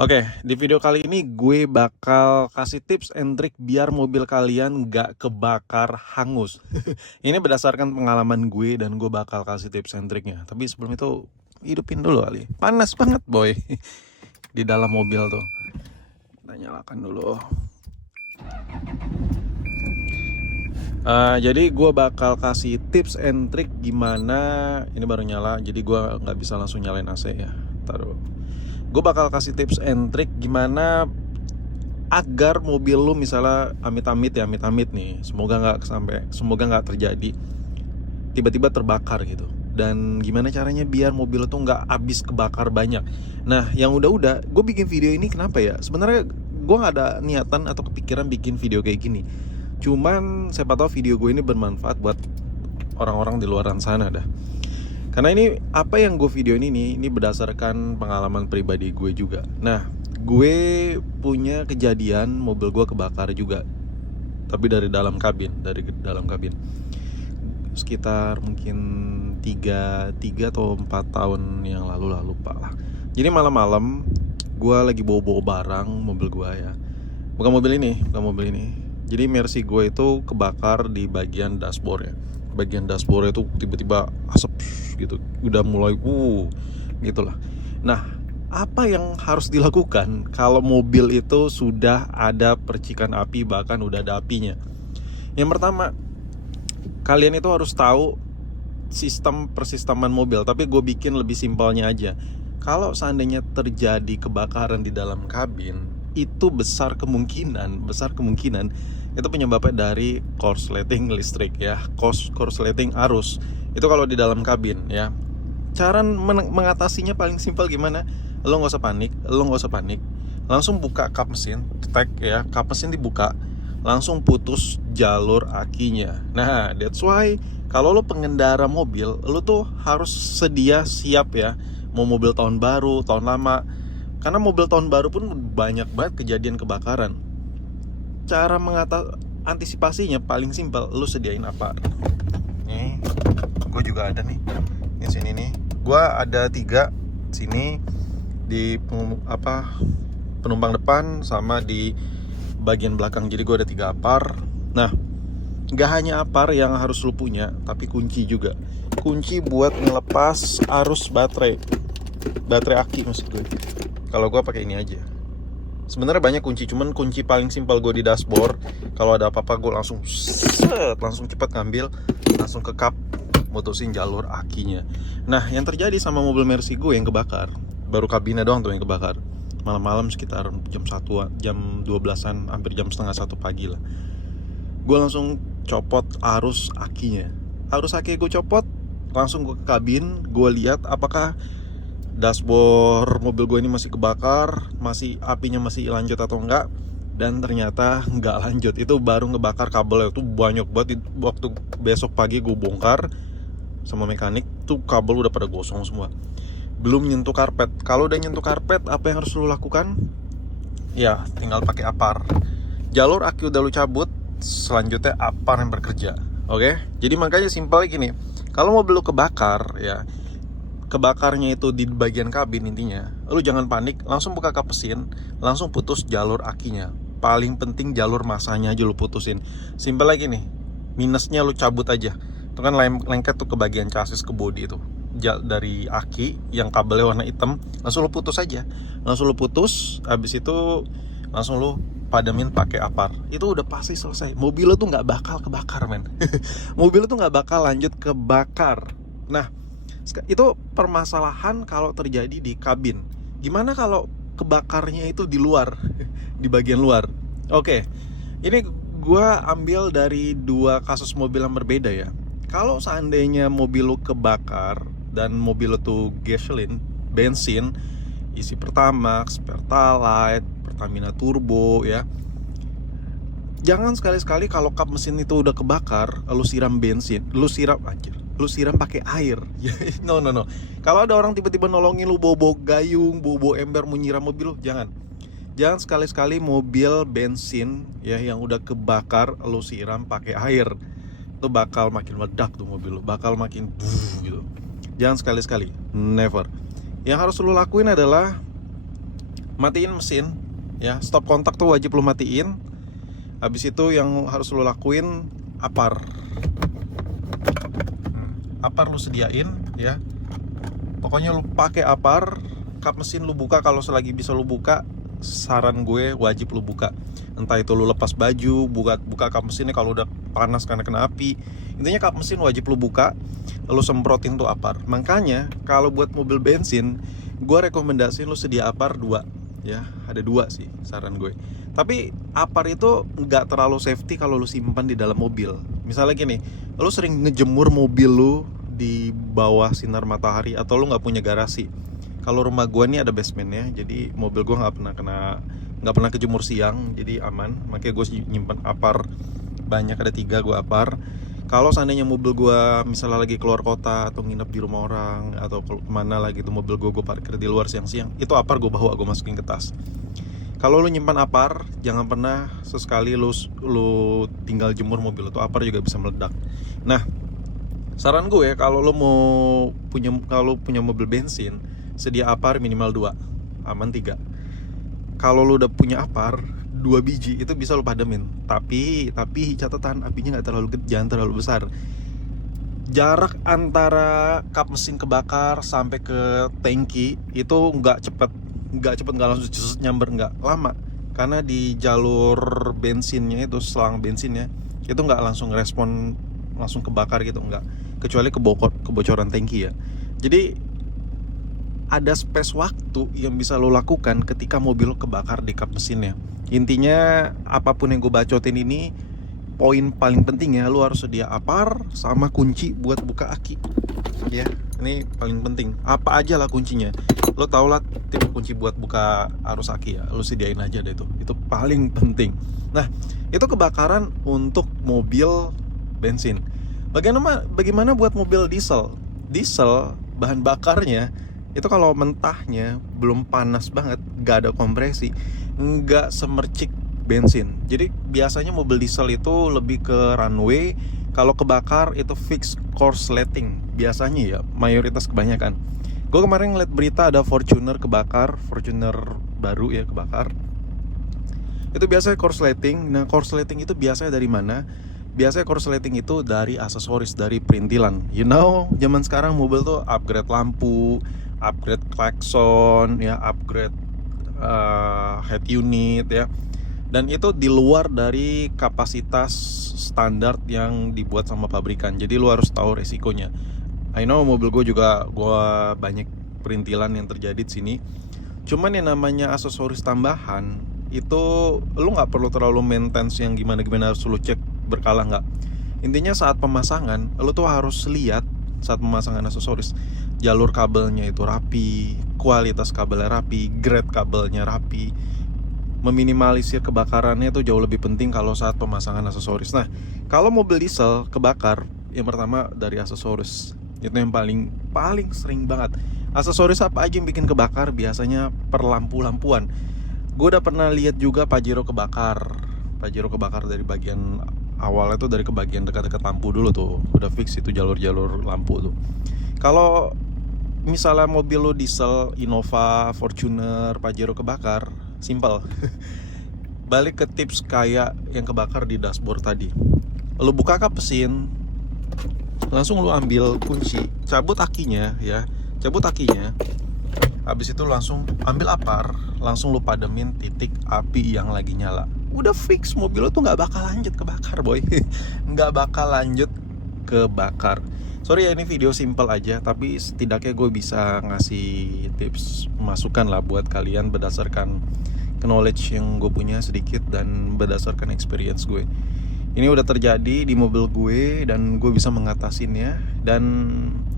Oke, di video kali ini gue bakal kasih tips and trick biar mobil kalian nggak kebakar hangus. Ini berdasarkan pengalaman gue dan gue bakal kasih tips and tricknya. Tapi sebelum itu hidupin dulu kali. Panas banget boy di dalam mobil tuh. Kita nyalakan dulu. Jadi gue bakal kasih tips and trick gimana. Ini baru nyala, jadi gue nggak bisa langsung nyalain AC ya. Taruh. Gue bakal kasih tips and trick gimana agar mobil lu misalnya amit-amit nih, semoga nggak terjadi tiba-tiba terbakar gitu. Dan gimana caranya biar mobil lu tuh nggak habis kebakar banyak. Nah, yang udah gue bikin video ini kenapa ya? Sebenarnya gue nggak ada niatan atau kepikiran bikin video kayak gini. Cuman siapa tahu video gue ini bermanfaat buat orang-orang di luaran sana dah. Karena ini apa yang gue video ini berdasarkan pengalaman pribadi gue juga. Nah, gue punya kejadian mobil gue kebakar juga, tapi dari dalam kabin, sekitar mungkin 3 atau 4 tahun yang lalu lah, lupa lah. Jadi malam-malam gue lagi bawa barang mobil gue ya. Bukan mobil ini. Jadi Mercy gue itu kebakar di bagian dashboard ya. Bagian dashboard itu tiba-tiba asap gitu, udah mulai gitulah. Nah, apa yang harus dilakukan kalau mobil itu sudah ada percikan api, bahkan udah ada apinya? Yang pertama, kalian itu harus tahu sistem persisteman mobil, tapi gue bikin lebih simpelnya aja. Kalau seandainya terjadi kebakaran di dalam kabin, itu besar kemungkinan itu penyebabnya dari korsleting listrik ya, korsleting arus. Itu kalau di dalam kabin ya. Cara mengatasinya paling simpel gimana? Lo nggak usah panik. Langsung buka kap mesin, kap mesin dibuka, langsung putus jalur akinya. Nah, that's why kalau lo pengendara mobil, lo tuh harus siap ya. Mau mobil tahun baru, tahun lama. Karena mobil tahun baru pun banyak banget kejadian kebakaran. Cara antisipasinya paling simpel, lu sediain apa? Nih, gue juga ada nih. Di sini nih, gue ada 3 sini di penumpang depan sama di bagian belakang. Jadi gue ada 3 apar. Nah, nggak hanya apar yang harus lu punya, tapi kunci juga. Kunci buat ngelepas arus baterai aki maksud gue. Kalau gue pakai ini aja. Sebenarnya banyak kunci, cuman kunci paling simpel gue di dashboard. Kalau ada apa-apa gue langsung cepat ngambil, langsung ke kap, mutusin jalur akinya. Nah, yang terjadi sama mobil Mercy gue yang kebakar, baru kabinnya doang tuh yang kebakar. Malam-malam sekitar jam 1-an, jam 12-an, hampir jam setengah 1 pagi lah. Gue langsung copot arus akinya. Arus aki gue copot, langsung gue ke kabin, gue lihat apakah dashboard mobil gue ini masih kebakar, apinya masih lanjut atau enggak. Dan ternyata enggak lanjut. Itu baru ngebakar kabelnya, itu banyak banget. Waktu besok pagi gue bongkar sama mekanik, tuh kabel udah pada gosong semua. Belum nyentuh karpet. Kalau udah nyentuh karpet, apa yang harus lu lakukan? Ya, tinggal pakai apar. Jalur aki udah lu cabut, selanjutnya apar yang bekerja. Oke? Jadi makanya simpel gini. Kalau mobil lu kebakar ya, kebakarnya itu di bagian kabin intinya, lu jangan panik, langsung buka kap mesin, langsung putus jalur akinya. Paling penting jalur masanya aja lu putusin. Simpel lagi nih, minusnya lu cabut aja. Itu kan lengket tuh ke bagian chassis, ke bodi itu. Dari aki yang kabelnya warna hitam, langsung lu putus aja. Habis itu langsung lu pademin pakai apar. Itu udah pasti selesai. Mobil lu tuh nggak bakal kebakar, men. Mobil lu tuh nggak bakal lanjut kebakar. Nah, itu permasalahan kalau terjadi di kabin. Gimana kalau kebakarnya itu di luar, di bagian luar? Oke, ini gue ambil dari 2 kasus mobil yang berbeda ya. Kalau seandainya mobil lu kebakar dan mobil lu tuh gasoline, bensin, isi Pertamax, Pertalite, Pertamina Turbo ya, jangan sekali-sekali kalau kap mesin itu udah kebakar, lu siram bensin, lu siram pakai air. No. Kalau ada orang tiba-tiba nolongin lu bawa gayung, bawa ember mau nyiram mobil lu, jangan sekali-sekali mobil bensin ya yang udah kebakar lu siram pakai air. Itu bakal makin meledak tuh mobil lu, bakal makin gitu. Jangan sekali-sekali, never. Yang harus lu lakuin adalah matiin mesin ya, stop kontak tuh wajib lu matiin. Habis itu yang harus lu lakuin apar lu sediain ya. Pokoknya lu pakai apar, kap mesin lu buka kalau selagi bisa lu buka. Saran gue wajib lu buka. Entah itu lu lepas baju, buka kap mesinnya kalau udah panas karena kena api. Intinya kap mesin wajib lu buka, lu semprotin tuh apar. Makanya kalau buat mobil bensin, gue rekomendasiin lu sedia apar 2 ya. Ada 2 sih saran gue. Tapi apar itu nggak terlalu safety kalau lu simpan di dalam mobil. Misalnya gini, lu sering ngejemur mobil lu di bawah sinar matahari atau lu nggak punya garasi. Kalau rumah gua nih ada basementnya, jadi mobil gua nggak pernah kejemur siang, jadi aman. Makanya gue nyimpan apar banyak, ada 3 gua apar. Kalau seandainya mobil gua misalnya lagi keluar kota atau nginep di rumah orang atau kemana lagi tuh mobil gua parkir di luar siang-siang, itu apar gua bawa, gua masukin ke tas. Kalau lu nyimpan apar, jangan pernah sesekali lu tinggal jemur mobil itu, apar juga bisa meledak. Nah, saran gue kalau lu punya mobil bensin, sedia apar minimal 2, aman 3. Kalau lu udah punya apar 2 biji, itu bisa lu pademin. Tapi catatan, apinya jangan terlalu besar. Jarak antara kap mesin kebakar sampai ke tangki itu nggak cepet nggak langsung nyamber, nggak lama. Karena di jalur bensinnya itu, selang bensinnya itu nggak langsung respon langsung kebakar gitu, nggak, kecuali kebocoran tangki ya. Jadi ada space waktu yang bisa lo lakukan ketika mobil lo kebakar di kap mesinnya. Intinya apapun yang gue bacotin ini, poin paling pentingnya lo harus sedia apar sama kunci buat buka aki ya. Ini paling penting. Apa aja lah kuncinya, lo tau lah tipe kunci buat buka arus aki ya, lo sediain aja deh itu paling penting. Nah, itu kebakaran untuk mobil bensin. Bagaimana buat mobil diesel? Diesel bahan bakarnya itu kalau mentahnya belum panas banget, gak ada kompresi, nggak semercik bensin. Jadi biasanya mobil diesel itu lebih ke runway. Kalau kebakar itu fix korsleting biasanya ya, mayoritas kebanyakan. Gue kemarin ngeliat berita ada Fortuner kebakar, Fortuner baru ya kebakar. Itu biasanya korsleting. Nah, korsleting itu biasanya dari mana? Biasanya korsleting itu dari aksesoris, dari perintilan. You know, zaman sekarang mobil tuh upgrade lampu, upgrade klakson ya, upgrade head unit ya. Dan itu di luar dari kapasitas standar yang dibuat sama pabrikan. Jadi lu harus tahu resikonya. I know mobil gue juga banyak perintilan yang terjadi di sini. Cuman yang namanya aksesoris tambahan itu lu nggak perlu terlalu maintenance yang gimana harus lu cek berkala, nggak. Intinya saat pemasangan lu tuh harus lihat saat pemasangan aksesoris, jalur kabelnya itu rapi, kualitas kabelnya rapi, grade kabelnya rapi. Meminimalisir kebakarannya itu jauh lebih penting kalau saat pemasangan aksesoris. Nah, kalau mobil diesel kebakar, yang pertama dari aksesoris. Itu yang paling sering banget. Aksesoris apa aja yang bikin kebakar? Biasanya perlampu-lampuan. Gue udah pernah lihat juga Pajero kebakar dari bagian awalnya tuh, dari ke bagian dekat-dekat lampu dulu tuh. Udah fix itu jalur-jalur lampu tuh. Kalau misalnya mobil lo diesel, Innova, Fortuner, Pajero kebakar, simple. Balik ke tips kayak yang kebakar di dashboard tadi. Lo buka kap mesin, langsung lo ambil kunci, cabut akinya. Habis itu langsung ambil apar, langsung lo pademin titik api yang lagi nyala. Udah fix, mobil lo tuh nggak bakal lanjut kebakar, boy. Nggak bakal lanjut kebakar. Sorry ya, ini video simple aja, tapi setidaknya gue bisa ngasih tips, masukan lah buat kalian berdasarkan knowledge yang gue punya sedikit dan berdasarkan experience gue. Ini udah terjadi di mobil gue dan gue bisa mengatasinya. Dan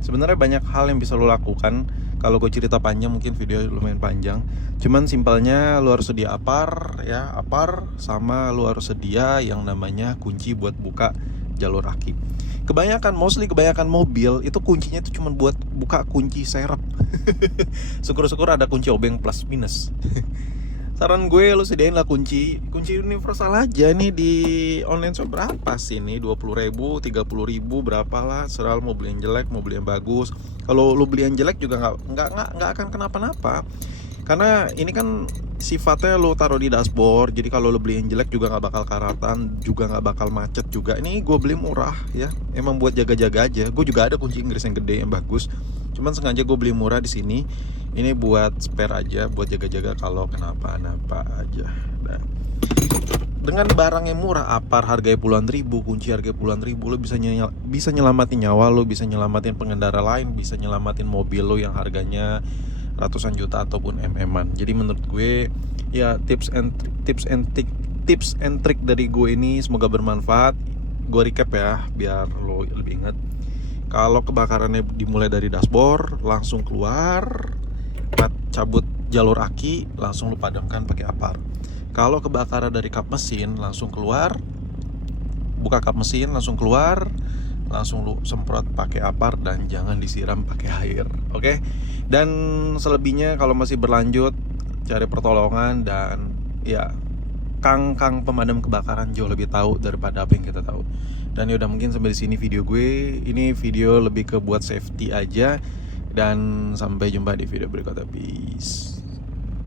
sebenarnya banyak hal yang bisa lo lakukan. Kalau gue cerita panjang mungkin video lumayan panjang. Cuman simpelnya lo harus sedia apar ya, apar, sama lo harus sedia yang namanya kunci buat buka jalur aki. Kebanyakan mobil itu kuncinya itu cuma buat buka kunci serep. Syukur-syukur ada kunci obeng plus minus. Saran gue lo sediain lah kunci universal aja nih. Di online shop berapa sih nih? 20.000, 30.000, berapa lah. Serah lo mau beli yang jelek, mau beli yang bagus. Kalau lo beli yang jelek juga nggak akan kenapa-napa. Karena ini kan sifatnya lo taruh di dashboard, jadi kalau lo beli yang jelek juga nggak bakal karatan, juga nggak bakal macet juga. Ini gue beli murah ya, emang buat jaga-jaga aja. Gue juga ada kunci Inggris yang gede yang bagus, cuman sengaja gue beli murah di sini. Ini buat spare aja, buat jaga-jaga kalau kenapa-napa aja. Nah, dengan barang yang murah, apar harganya puluhan ribu, kunci harga puluhan ribu, lo bisa nyelamatin nyawa lo, bisa nyelamatin pengendara lain, bisa nyelamatin mobil lo yang harganya ratusan juta ataupun mm-an. Jadi menurut gue ya tips and trick dari gue ini semoga bermanfaat. Gue recap ya biar lo lebih ingat. Kalau kebakarannya dimulai dari dashboard, langsung keluar, cabut jalur aki, langsung lo padamkan pakai apar. Kalau kebakaran dari kap mesin, langsung keluar, buka kap mesin, langsung keluar, langsung lu semprot pakai apar dan jangan disiram pakai air, oke? Dan selebihnya kalau masih berlanjut cari pertolongan, dan ya kang pemadam kebakaran jauh lebih tahu daripada apa yang kita tahu. Dan ya udah, mungkin sampai di sini video gue. Ini video lebih ke buat safety aja, dan sampai jumpa di video berikutnya. Peace.